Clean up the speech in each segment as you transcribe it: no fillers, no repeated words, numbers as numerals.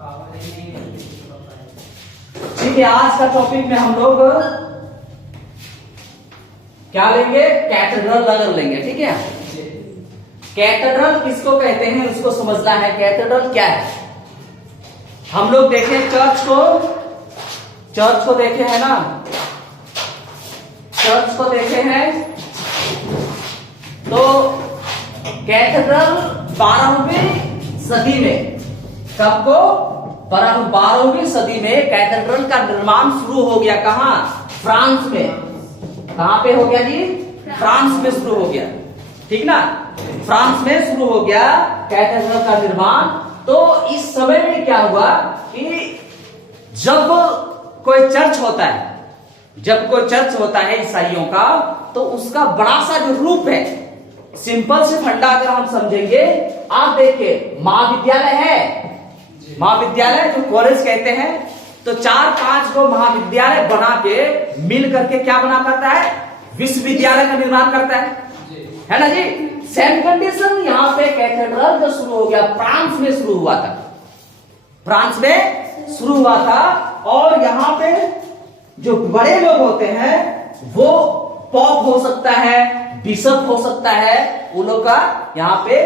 ठीक है, आज का टॉपिक में हम लोग क्या लेंगे? कैथेड्रल नगर लेंगे। ठीक है, कैथेड्रल किसको कहते हैं उसको समझना है। कैथेड्रल क्या है? हम लोग देखें चर्च को देखे हैं ना, चर्च को देखे हैं तो कैथेड्रल 12वीं सदी में, कब को? 12वीं सदी में कैथेड्रल का निर्माण शुरू हो गया। कहां? फ्रांस में। कहां पे हो गया जी? फ्रांस में शुरू हो गया। ठीक ना, फ्रांस में शुरू हो गया कैथेड्रल का निर्माण। तो इस समय में क्या हुआ कि जब कोई चर्च होता है ईसाइयों का, तो उसका बड़ा सा जो रूप है, सिंपल से फंडा अगर हम समझेंगे, आप देखिए महाविद्यालय है, महाविद्यालय जो कॉलेज कहते हैं, तो 4-5 को महाविद्यालय बना के मिल करके क्या बना करता है? विश्वविद्यालय का निर्माण करता है ना जी। सेम कंडीशन यहां पे कैथेड्रल जो शुरू हो गया, फ्रांस में शुरू हुआ था, फ्रांस में शुरू हुआ था। और यहां पे जो बड़े लोग होते हैं वो पॉप हो सकता है, बिशप हो सकता है, उन लोग का यहां पे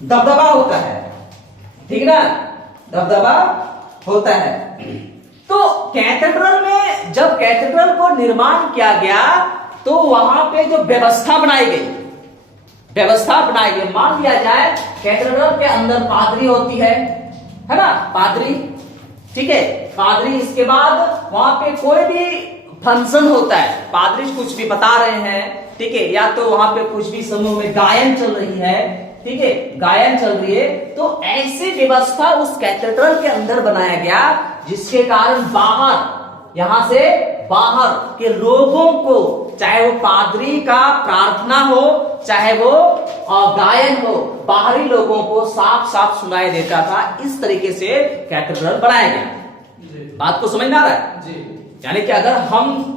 दबदबा होता है। ठीक ना, दबदबा होता है। तो कैथेड्रल में जब कैथेड्रल को निर्माण किया गया तो वहां पे जो व्यवस्था बनाई गई, मान लिया जाए कैथेड्रल के अंदर पादरी होती है ना, पादरी। ठीक है, पादरी। इसके बाद वहां पे कोई भी फंक्शन होता है, पादरी कुछ भी बता रहे हैं, ठीक है, या तो वहां पे कुछ भी समूह में गायन चल रही है, ठीक है, गायन चल रही है, तो ऐसी व्यवस्था उस कैथेड्रल के अंदर बनाया गया जिसके कारण यहां से बाहर के लोगों को, चाहे वो पादरी का प्रार्थना हो, चाहे वो गायन हो, बाहरी लोगों को साफ साफ सुनाई देता था। इस तरीके से कैथेड्रल बनाया गया। बात को समझ में आ रहा है जी? यानी कि अगर हम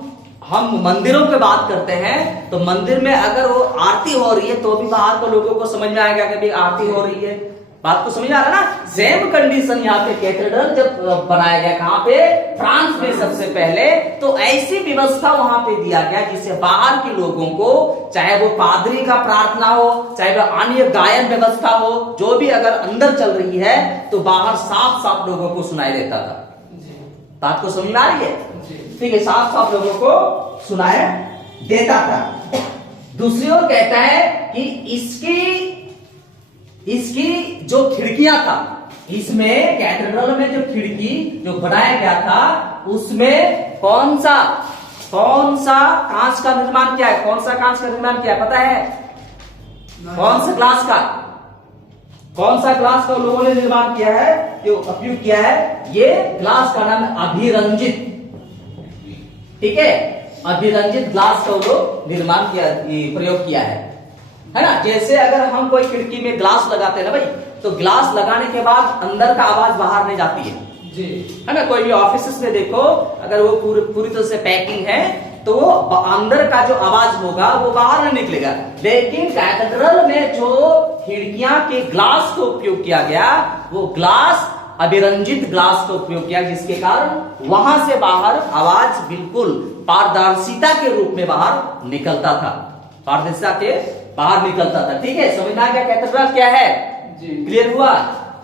मंदिरों की बात करते हैं तो मंदिर में अगर वो आरती हो रही है तो भी बाहर के लोगों को समझ में आएगा कि भाई आरती हो रही है। बात को समझ में आ रहा है ना? सेम कंडीशन यहाँ पे कैथेड्रल जब बनाया गया, कहां पे? फ्रांस में सबसे पहले। तो ऐसी व्यवस्था वहां पे दिया गया जिससे बाहर के लोगों को, चाहे वो पादरी का प्रार्थना हो, चाहे वो अन्य गायन व्यवस्था हो, जो भी अगर अंदर चल रही है तो बाहर साफ साफ लोगों को सुनाई देता था। बात को समझ में आ रही है? ठीक है, साफ साफ लोगों को सुनाई देता था। दूसरी ओर कहता है कि इसकी जो खिड़कियां था, इसमें कैथेड्रल में जो खिड़की जो बनाया गया था, उसमें कौन सा कांच का निर्माण किया है? कौन सा कांच का निर्माण किया है पता है? कौन सा ग्लास का लोगों ने निर्माण किया है, जो उपयोग किया है? ये ग्लास का नाम है अभिरंजित। ठीक है, अभिरंजित ग्लास का लोग निर्माण किया, प्रयोग किया है ना। जैसे अगर हम कोई खिड़की में ग्लास लगाते हैं ना भाई, तो ग्लास लगाने के बाद अंदर का आवाज बाहर नहीं जाती है ना। कोई भी ऑफिस में देखो, अगर वो पूरी तरह से पैकिंग है तो वो अंदर का जो आवाज होगा वो बाहर नहीं निकलेगा। लेकिन कैथेड्रल में जो खिड़कियां के ग्लास का उपयोग किया गया, वो ग्लास अभिरंजित ग्लास का उपयोग किया, जिसके कारण वहां से बाहर आवाज बिल्कुल पारदर्शिता के रूप में बाहर निकलता था, पारदर्शिता के बाहर निकलता था। ठीक है, समझ में आ गया कैथेड्रल क्या है? क्लियर हुआ?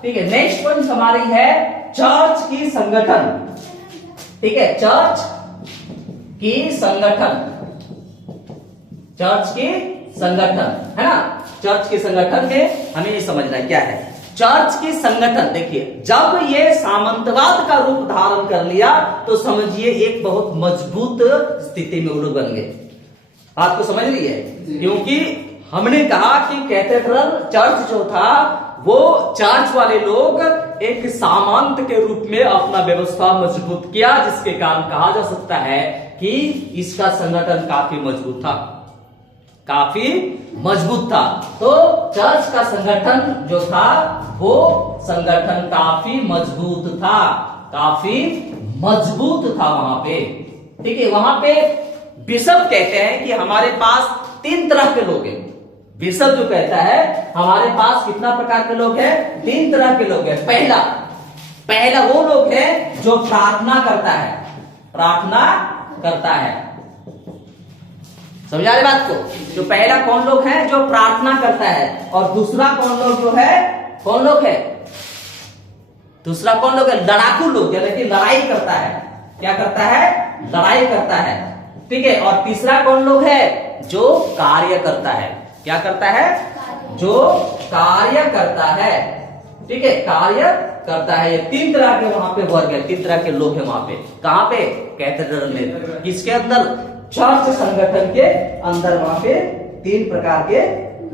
ठीक है, नेक्स्ट पॉइंट हमारी है चर्च की संगठन। ठीक है, चर्च की संगठन है ना। चर्च के संगठन में हमें ये समझना है क्या है चर्च की संगठन। देखिए, जब ये सामंतवाद का रूप धारण कर लिया तो समझिए एक बहुत मजबूत स्थिति में वो लोग बन गए। बात को समझ रही है? क्योंकि हमने कहा कि कैथेड्रल चर्च जो था, वो चर्च वाले लोग एक सामंत के रूप में अपना व्यवस्था मजबूत किया, जिसके कारण कहा जा सकता है कि इसका संगठन काफी मजबूत था। तो चर्च का संगठन जो था, वो संगठन काफी मजबूत था वहां पे। ठीक है, वहां पे बिशप कहते हैं कि हमारे पास 3 तरह के लोग हैं। बिशप जो कहता है हमारे पास कितना प्रकार के लोग हैं? 3 तरह के लोग हैं। पहला, पहला वो लोग है जो प्रार्थना करता है, प्रार्थना करता है। समझा रहे बात को? जो पहला कौन लोग है जो प्रार्थना करता है, और दूसरा कौन लोग जो है, कौन लोग है, दूसरा कौन लोग है, लड़ाकू लोग, यानी कि लड़ाई करता है। क्या करता है? लड़ाई करता है। ठीक है। और तीसरा कौन लोग है जो कार्य करता है। क्या करता है? जो कार्य करता है। ठीक है, कार्य करता है। ये तीन तरह के वहां पे वर्ग है, तीन तरह के लोग हैं वहां पे। कहां पे? कैथेड्रल में। किसके अंदर? चर्च संगठन के अंदर वहां पे तीन प्रकार के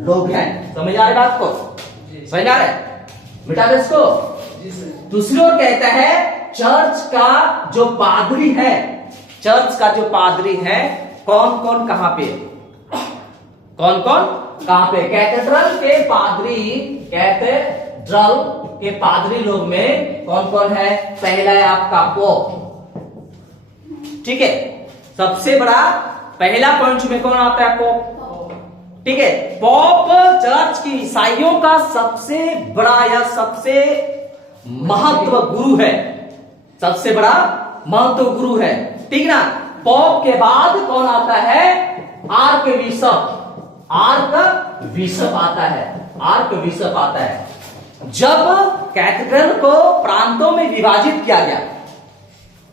लोग हैं। समझ आ रही बात को? समझ आ रहा है? मिटा दे इसको। दूसरी ओर कहता है चर्च का जो पादरी है, चर्च का जो पादरी है, कौन कौन कहां पे, कौन कौन कहां पे? कैथेड्रल के पादरी, कैथेड्रल के पादरी लोग में कौन कौन है? पहला है आपका पोप। ठीक है, सबसे बड़ा पहला पॉइंट में कौन आता है? पोप। ठीक है, पोप चर्च की ईसाइयों का सबसे बड़ा या सबसे महत्व गुरु है, सबसे बड़ा महत्व गुरु है। ठीक ना? पोप के बाद कौन आता है? Arc bishop. आर्क बिशप आता है, आर्क बिशप आता है। जब कैथेड्रल को प्रांतों में विभाजित किया गया,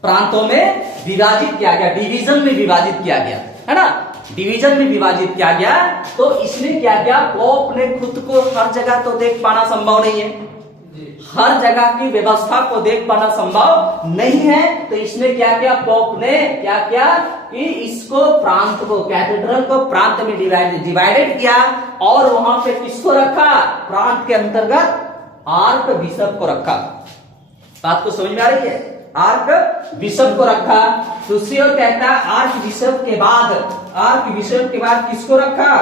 प्रांतों में विभाजित किया गया, डिवीजन में विभाजित किया गया, है ना, डिवीजन में विभाजित किया गया, तो इसने क्या किया? पोप ने खुद को हर जगह तो देख पाना संभव नहीं है, हर जगह की व्यवस्था को देख पाना संभव नहीं है, तो इसने क्या किया? पोप ने क्या किया कि इसको प्रांत को, कैथेड्रल को प्रांत में डिवाइडेड किया, और वहां पे किसको रखा? प्रांत के अंतर्गत आर्क बिशप को रखा। बात को समझ में आ रही है? आर्क बिशप को रखा। दूसरी ओर कहता है आर्क बिशप के बाद, आर्क बिशप के बाद किसको रखा?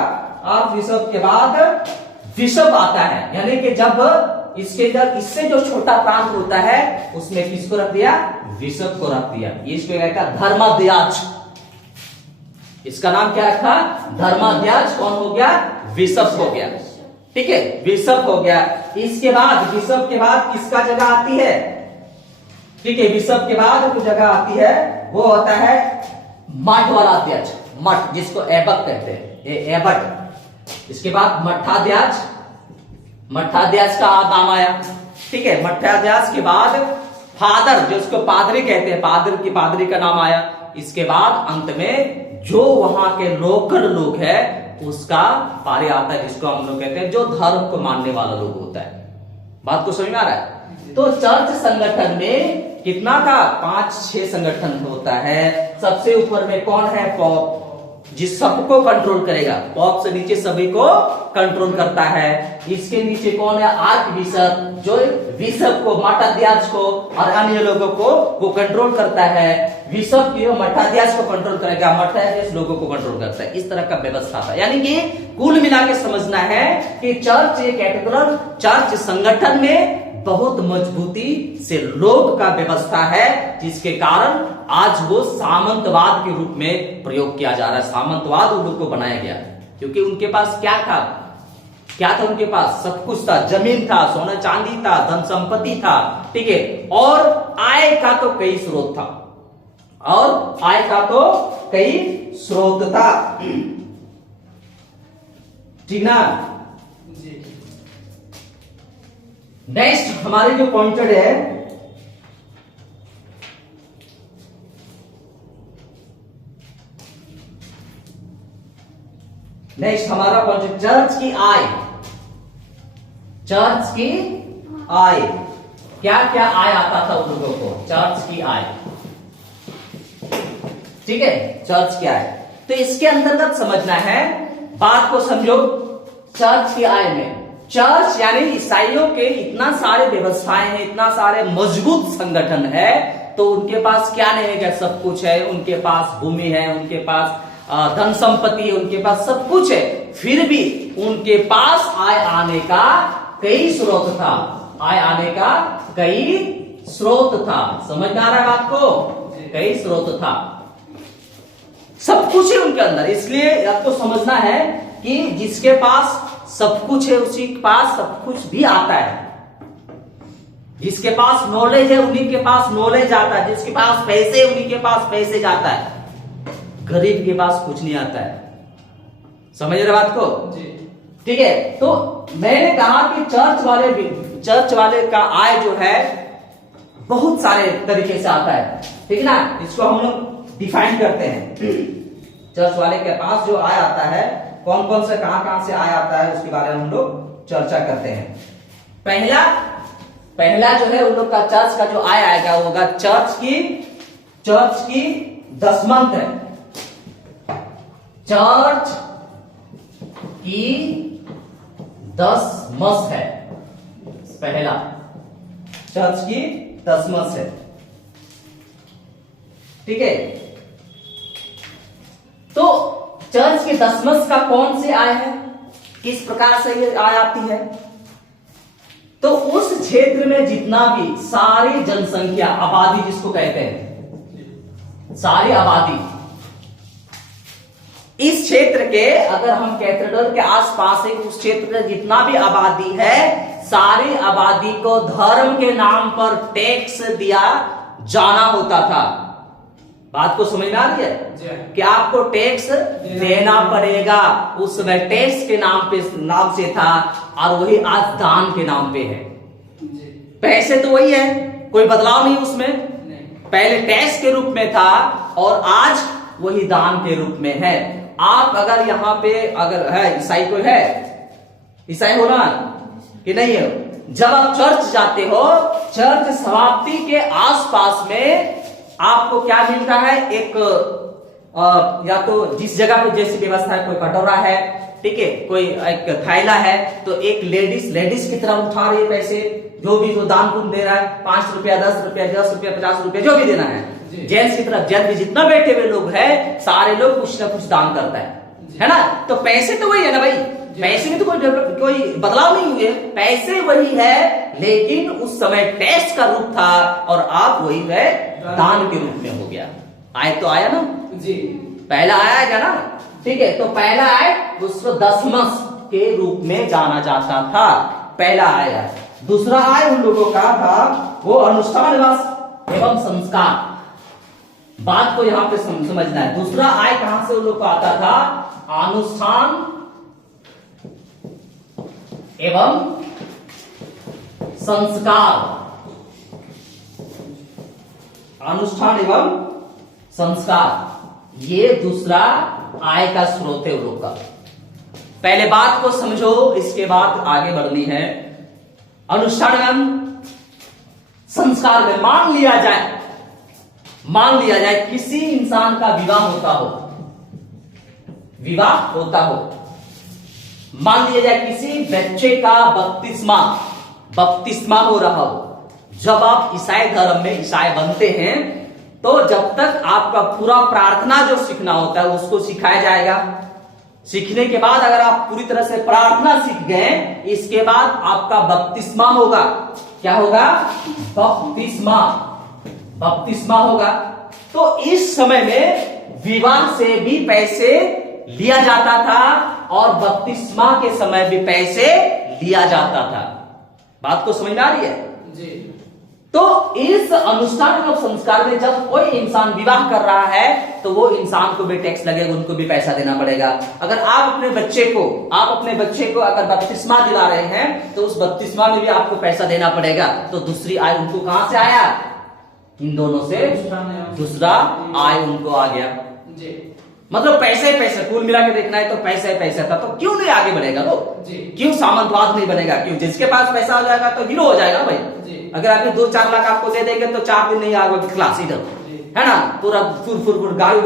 आर्क बिशप के बाद बिशप आता है, यानी कि जब इसके जब इससे जो छोटा प्रांत होता है उसमें किसको रख दिया? बिशप को रख दिया। इसको कहता है धर्माध्याज। इसका नाम क्या रखा? धर्माध्याज। कौन हो गया? बिशप हो गया। ठीक है, बिशप हो गया। इसके बाद, बिशप के बाद किसका जगह आती है? ठीक है, बिशप के बाद जो जगह आती है वो होता है मठ वाला अध्यक्ष, मठ, जिसको एबक कहते हैं, ये एबट। इसके बाद मठाध्याज, मठाध्याज का नाम आया। ठीक है, मठाध्याज के बाद फादर, जिसको पादरी कहते हैं, पादरी का नाम आया। इसके बाद अंत में जो वहां के लोकल लोग है उसका पारी आता है, जिसको हम लोग कहते हैं जो धर्म को मानने वाला लोग होता है। बात को समझ में आ रहा है? तो चर्च संगठन में कितना का? 5-6 संगठन होता है। सबसे ऊपर में कौन है? पोप, जिस सबको कंट्रोल करेगा। पोप से नीचे सभी को कंट्रोल करता है। इसके नीचे कौन है? आर्क बिशप, जो बिशप को, मठाध्याज को और अन्य लोगों को वो कंट्रोल करता है। बिशप की मठाध्याज को कंट्रोल करेगा, मठाध्याज लोगों को कंट्रोल करता है। इस तरह का व्यवस्था था। यानी कि कुल मिला के समझना है कि चर्च, ये कैथेड्रल चर्च संगठन में बहुत मजबूती से लोग का व्यवस्था है, जिसके कारण आज वो सामंतवाद के रूप में प्रयोग किया जा रहा है। सामंतवाद उन लोग को बनाया गया क्योंकि उनके पास क्या था? क्या था उनके पास? सब कुछ था, जमीन था, सोना चांदी था, धन संपत्ति था। ठीक है, और आय का तो कई स्रोत था, और आय का तो कई स्रोत था। ठीक ना? नेक्स्ट हमारे जो पॉइंटेड है, नेक्स्ट हमारा पॉइंट, चर्च की आय। चर्च की आय, क्या क्या आय आता था उन लोगों को? चर्च की आय। ठीक है, चर्च की आय। तो इसके अंतर्गत समझना है, बात को समझो। चर्च की आय में, चर्च यानी ईसाइयों के इतना सारे व्यवस्थाएं हैं, इतना सारे मजबूत संगठन है, तो उनके पास क्या नहीं है? क्या सब कुछ है। उनके पास भूमि है, उनके पास धन संपत्ति है, उनके पास सब कुछ है, फिर भी उनके पास आय आने का कई स्रोत था। आय आने का कई स्रोत था। समझ में आ रहा है बात को? कई स्रोत था, सब कुछ है उनके अंदर। इसलिए आपको समझना है कि जिसके पास सब कुछ है उसी के पास सब कुछ भी आता है। जिसके पास नॉलेज है उन्हीं के पास नॉलेज आता है, जिसके पास पैसे उन्हीं के पास पैसे जाता है, गरीब के पास कुछ नहीं आता है। समझ रहे बात को? ठीक है। तो मैंने कहा कि चर्च वाले का आय जो है बहुत सारे तरीके से आता है, ठीक है ना। इसको हम लोग डिफाइन करते हैं। चर्च वाले के पास जो आय आता है, कौन कौन से कहां से आय आता है, उसके बारे में हम लोग चर्चा करते हैं। पहला जो है उन लोग का चर्च का जो आय आएगा वो होगा चर्च की दसमंत है। चर्च की दसमस है पहला, चर्च की दसमस है, ठीक है। तो चर्च के दसमस का कौन से आय है, किस प्रकार से ये आय आती है? तो उस क्षेत्र में जितना भी सारी जनसंख्या, आबादी जिसको कहते हैं, सारी आबादी, इस क्षेत्र के, अगर हम कैथेड्रल के आसपास है उस क्षेत्र में जितना भी आबादी है, सारी आबादी को धर्म के नाम पर टैक्स दिया जाना होता था। बात को समझ में आ रही है कि आपको टैक्स देना पड़ेगा। उस समय टैक्स के नाम से था, और वही आज दान के नाम पे है। पैसे तो वही है, कोई बदलाव नहीं उसमें। पहले टैक्स के रूप में था और आज वही दान के रूप में है। आप अगर यहाँ पे अगर है ईसाई, कोई है ईसाई हो ना कि नहीं है, जब आप चर्च जाते हो, चर्च समाप्ति के आसपास में आपको क्या मिलता है, एक या तो जिस जगह पे जैसी व्यवस्था है, कोई कटोरा है, ठीक है, कोई एक थैला है, तो एक लेडीज की तरफ उठा रही है पैसे, जो भी जो दान पुण्य दे रहा है, 5 रुपया 10 रुपया 10 रुपया 50 रुपया जो भी देना है, जेंट्स की तरफ जब भी जितना बैठे हुए लोग हैं, सारे लोग कुछ ना कुछ दान करता है ना। तो पैसे तो वही है ना भाई, पैसे में तो कोई बदलाव नहीं हुए, पैसे वही है, लेकिन उस समय टैक्स का रूप था और आप वही है दान के रूप में हो गया। आय तो आया ना जी, पहला आया ना, ठीक है। तो पहला आय उसको दसमस के रूप में जाना जाता था, पहला आय। दूसरा आय उन लोगों का था वो अनुष्ठान एवं संस्कार। बात को यहां पे समझना है। दूसरा आय कहां से उन लोग को आता था, अनुष्ठान एवं संस्कार। अनुष्ठान एवं संस्कार, ये दूसरा आय का स्रोत है उन लोग का। पहले बात को समझो, इसके बाद आगे बढ़नी है। अनुष्ठान एवं संस्कार में मान लिया जाए किसी इंसान का विवाह होता हो, मान लिया जाए किसी बच्चे का बपतिस्मा हो रहा हो। जब आप ईसाई धर्म में ईसाई बनते हैं, तो जब तक आपका पूरा प्रार्थना जो सीखना होता है उसको सिखाया जाएगा। सीखने के बाद अगर आप पूरी तरह से प्रार्थना सीख गए, इसके बाद आपका बपतिस्मा होगा। क्या होगा? बपतिस्मा होगा। तो इस समय में विवाह से भी पैसे लिया जाता था और बपतिस्मा के समय भी पैसे लिया जाता था। बात को समझ में आ रही है जी। तो इस अनुष्ठान और संस्कार में जब कोई इंसान विवाह कर रहा है, तो वो इंसान को भी टैक्स लगेगा, उनको भी पैसा देना पड़ेगा। अगर आप अपने बच्चे को अगर बपतिस्मा दिला रहे हैं, तो उस बपतिस्मा में भी आपको पैसा देना पड़ेगा। तो दूसरी आय उनको कहां से आया? इन दोनों से दूसरा आय उनको आ गया जी। मतलब पैसे कुल मिला के देखना है तो पैसा था, तो क्यों नहीं आगे बढ़ेगा लोग? क्यों सामंतवाद नहीं बनेगा? क्यों? जिसके पास पैसा हो जाएगा तो हीरो हो जाएगा भाई। अगर अभी 2-4 लाख आपको दे देंगे तो 4 दिन नहीं आगे क्लास इधर, है ना, पूरा फुर गाड़ी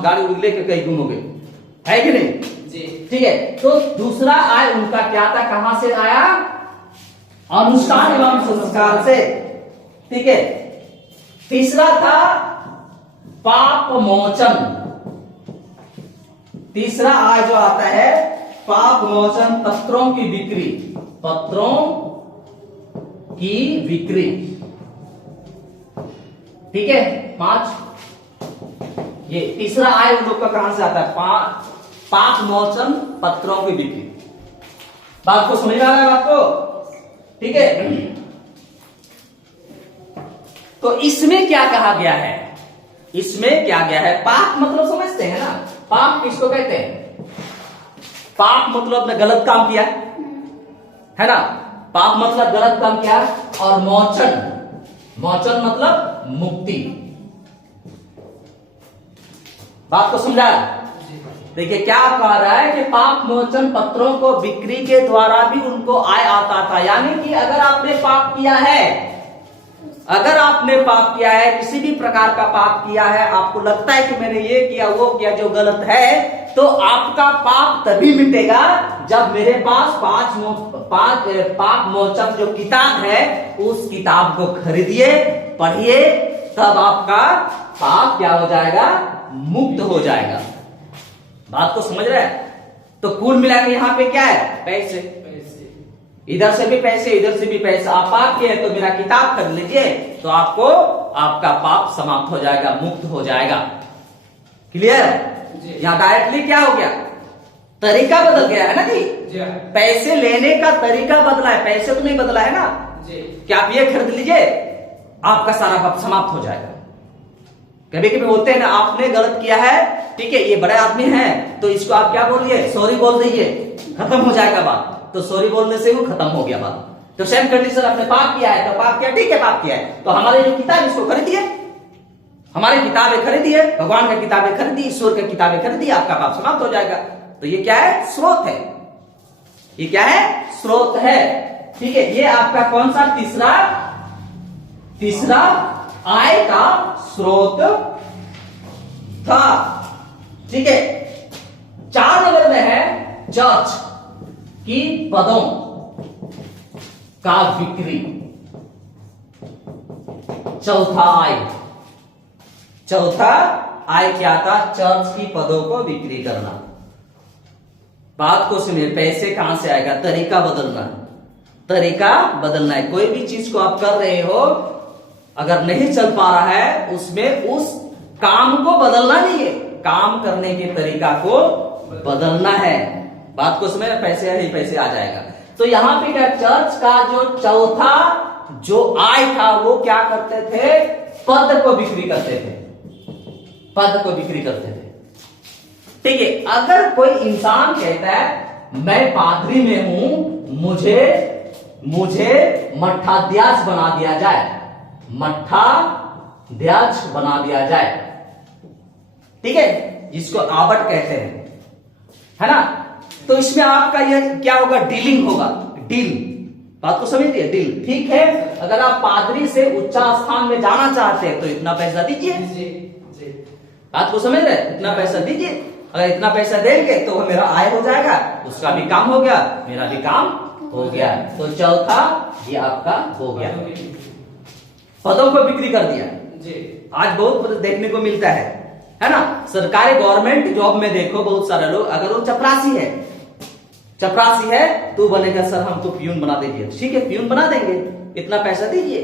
गाड़ी लेके कहीं घूमोगे, है कि नहीं? ठीक है। तो दूसरा आय उनका क्या था, कहां से आया? अनुष्ठान एवं संस्कार से, ठीक है। तीसरा था पाप मोचन। तीसरा आय जो आता है पाप मोचन, पत्रों की बिक्री, ठीक है। 5 ये तीसरा आय उन लोग का कहां से आता है? पाप मोचन, पत्रों की बिक्री। बात को समझ में आ रहा है? बात को ठीक है। तो इसमें क्या कहा गया है, इसमें क्या गया है, पाप मतलब समझते हैं ना, पाप किसको कहते हैं, पाप मतलब ने गलत काम किया है ना, पाप मतलब गलत काम किया, और मोचन, मोचन मतलब मुक्ति। बात को समझा? देखिए क्या कह रहा है कि पाप मोचन पत्रों को बिक्री के द्वारा भी उनको आय आता था। यानी कि अगर आपने पाप किया है, अगर आपने पाप किया है, किसी भी प्रकार का पाप किया है, आपको लगता है कि मैंने ये किया वो किया जो गलत है, तो आपका पाप तभी मिटेगा जब मेरे पास पाप मोचक जो किताब है उस किताब को खरीदिए, पढ़िए, तब आपका पाप क्या हो जाएगा, मुक्त हो जाएगा। बात को समझ रहे हैं? तो कुल मिला के यहाँ पे क्या है, पैसे, इधर से भी पैसे, इधर से भी पैसे। आप पाप किए तो मेरा किताब खरीद लीजिए, तो आपको आपका पाप समाप्त हो जाएगा, मुक्त हो जाएगा। क्लियर? यहाँ डायरेक्टली क्या हो गया, तरीका बदल गया है ना जी, पैसे लेने का तरीका बदला है, पैसे तो नहीं बदला है ना जी। क्या आप ये खरीद लीजिए, आपका सारा पाप समाप्त हो जाएगा। कभी कभी होते हैं ना, आपने गलत किया है, ठीक है, ये बड़े आदमी हैं, तो इसको आप क्या बोलिए, सॉरी बोल दीजिए, खत्म हो जाएगा बात। तो सॉरी बोलने से वो खत्म हो गया बात। तो सेम कंडीशन, आपने पाप किया है तो पाप किया, ठीक है, पाप किया है तो हमारे जो किताब इसको खरीदिए, हमारी किताबें खरीदिए, भगवान का किताबें खरीदी, ईश्वर की किताबें खरीदी, आपका पाप समाप्त हो जाएगा। तो ये क्या है, स्रोत है, ये क्या है, स्रोत है। ठीक है, ये आपका कौन सा, तीसरा आय का स्रोत था। ठीक है, 4 नंबर में है चर्च की पदों का बिक्री। चौथा आय क्या था, चर्च की पदों को बिक्री करना। बात को सुनिए, पैसे कहां से आएगा, तरीका बदलना, तरीका बदलना है। कोई भी चीज को आप कर रहे हो, अगर नहीं चल पा रहा है, उसमें उस काम को बदलना नहीं है, काम करने के तरीका को बदलना है। बात को समझ, पैसे ही पैसे आ जाएगा। तो यहां पे क्या, चर्च का जो चौथा जो आय था वो क्या करते थे, पद को बिक्री करते थे, पद को बिक्री करते थे। ठीक है, अगर कोई इंसान कहता है मैं पादरी में हूं, मुझे मठाध्यास बना दिया जाए, मठाध्यास बना दिया जाए, ठीक है, जिसको आबट कहते हैं, है ना। तो इसमें आपका यह क्या होगा, डीलिंग होगा, डील। बात को समझिए, डील। ठीक है, अगर आप पादरी से उच्च स्थान में जाना चाहते हैं तो इतना पैसा दीजिए। बात को समझ रहे, इतना पैसा दीजिए, अगर इतना पैसा देंगे तो मेरा आय हो जाएगा, उसका भी काम हो गया, मेरा भी काम हो गया। तो चौथा ये आपका हो गया, पदों को बिक्री कर दिया जी। आज बहुत देखने को मिलता है ना, सरकारी गवर्नमेंट जॉब में देखो बहुत सारे लोग, अगर वो चपरासी है तो बनेगा सर हमको प्यून बना दीजिए, ठीक है, प्यून बना देंगे, इतना पैसा दीजिए,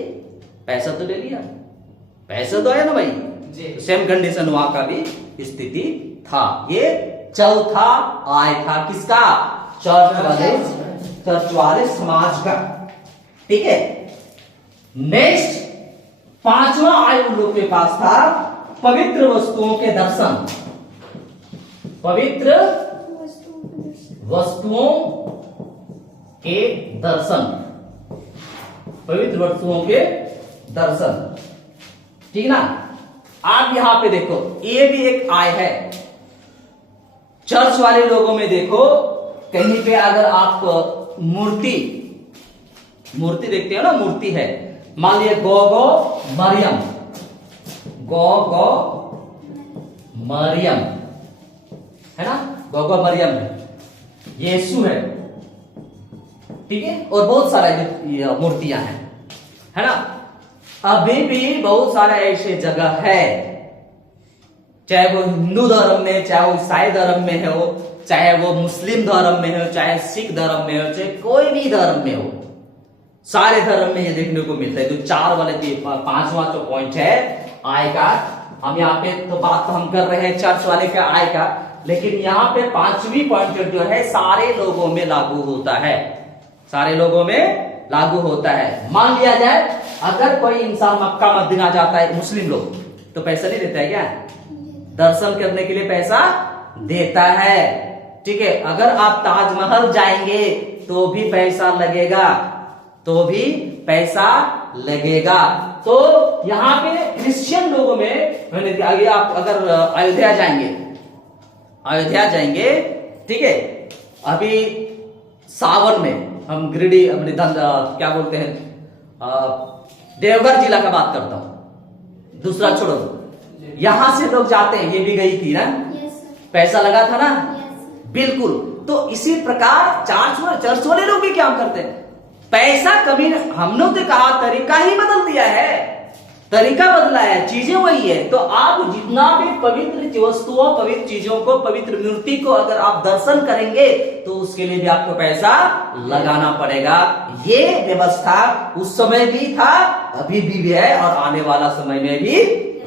पैसा तो ले लिया, पैसा तो है ना भाई जी। सेम कंडीशन वहां का भी स्थिति था। ये चौथा आय था किसका, चर्च वाले समाज का। ठीक है, नेक्स्ट 5वां आय उन लोग के पास था, पवित्र वस्तुओं के दर्शन। पवित्र वस्तुओं के दर्शन, पवित्र वस्तुओं के दर्शन, ठीक ना। आप यहां पे देखो, ये भी एक आय है। चर्च वाले लोगों में देखो, कहीं पे अगर आप मूर्ति देखते हो ना, मूर्ति है, मान लिया गो मरियम, गो मरियम है ना, गो मरियम है, यीशु है, ठीक है, और बहुत सारे मूर्तियां हैं, है ना। अभी भी बहुत सारे ऐसे जगह है, चाहे वो हिंदू धर्म में, चाहे वो ईसाई धर्म में हो, चाहे वो मुस्लिम धर्म में हो, चाहे सिख धर्म में हो, चाहे कोई भी धर्म में हो, सारे धर्म में ये देखने को मिलता है। तो 4 वाले 5वां जो पॉइंट है आय का, हम यहाँ पे तो बात हम कर रहे हैं चर्च वाले का आय का, लेकिन यहाँ पे 5वीं पॉइंट जो है सारे लोगों में लागू होता है, सारे लोगों में लागू होता है। मान लिया जाए अगर कोई इंसान मक्का मदीना जाता है, मुस्लिम लोग, तो पैसा नहीं देता है क्या? दर्शन करने के लिए पैसा देता है। ठीक है, अगर आप ताजमहल जाएंगे तो भी पैसा लगेगा, तो भी पैसा लगेगा। तो यहाँ पे क्रिश्चियन लोगों में आगे आप अगर अयोध्या जाएंगे, ठीक है, अभी सावन में हम गिरिडीह क्या बोलते हैं, देवघर जिला का बात करता हूं, दूसरा छोड़ो, यहां से लोग जाते हैं, ये भी गई थी ना, पैसा लगा था ना, बिल्कुल। तो इसी प्रकार चर्च वाले लोग भी क्या करते हैं, पैसा कभी, हमने तो कहा तरीका ही बदल दिया है, तरीका बदला है, चीजें वही है। तो आप जितना भी पवित्र वस्तुओं, पवित्र चीजों को, पवित्र मूर्ति को अगर आप दर्शन करेंगे तो उसके लिए भी आपको पैसा लगाना पड़ेगा। ये व्यवस्था उस समय भी था, अभी भी है और आने वाला समय में भी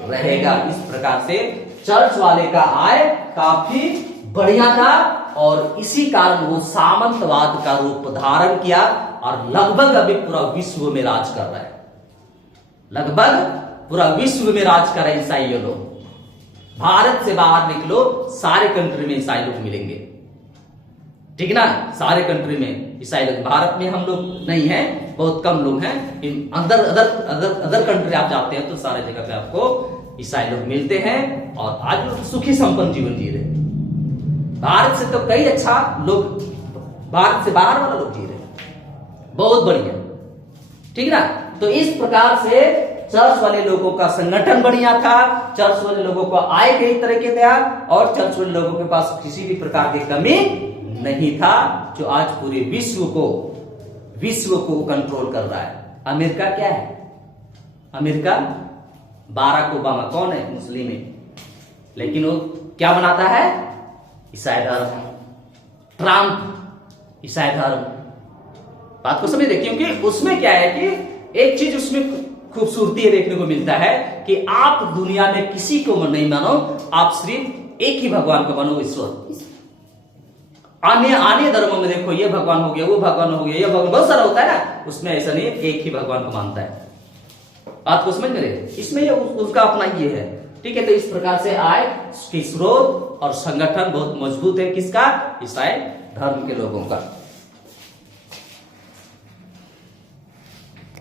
रहेगा। इस प्रकार से चर्च वाले का आय काफी बढ़िया था और इसी कारण वो सामंतवाद का रूप धारण किया और लगभग अभी पूरा विश्व में राज कर रहा है, लगभग पूरा विश्व में राज कर रहे ईसाई लोग। भारत से बाहर निकलो, सारे कंट्री में ईसाई लोग मिलेंगे, ठीक ना, सारे कंट्री में ईसाई लोग। भारत में हम लोग नहीं है, बहुत कम लोग हैं, अदर कंट्री आप जाते हैं तो सारे जगह पे आपको ईसाई लोग मिलते हैं और आज लोग सुखी संपन्न जीवन जी रहे। भारत से तो कई अच्छा लोग, भारत से बाहर वाला लोग जी रहे, बहुत बढ़िया, ठीक ना। तो इस प्रकार से चर्च वाले लोगों का संगठन बढ़िया था, चर्च वाले लोगों को आय कई तरह के था और चर्च वाले लोगों के पास किसी भी प्रकार की कमी नहीं था, जो आज पूरे विश्व को कंट्रोल कर रहा है। अमेरिका क्या है? अमेरिका, बाराक ओबामा कौन है? मुस्लिम है, लेकिन वो क्या बनाता है? ईसाई धर्म। ट्रंप ईसाई धर्म। बात को समझ, क्योंकि उसमें क्या है कि एक चीज उसमें खूबसूरती देखने को मिलता है कि आप दुनिया में किसी को नहीं मानो, आप सिर्फ एक ही भगवान को मानो, ईश्वर। अन्य धर्मों में देखो, ये भगवान हो गया, वो भगवान हो गया, ये भगवान बहुत सारा होता है ना, उसमें ऐसा नहीं है, एक ही भगवान को मानता है। बात को समझ में रहे, इसमें ये उसका अपना ये है, ठीक है। तो इस प्रकार से आय की स्रोत और संगठन बहुत मजबूत है, किसका? ईसाई धर्म के लोगों का।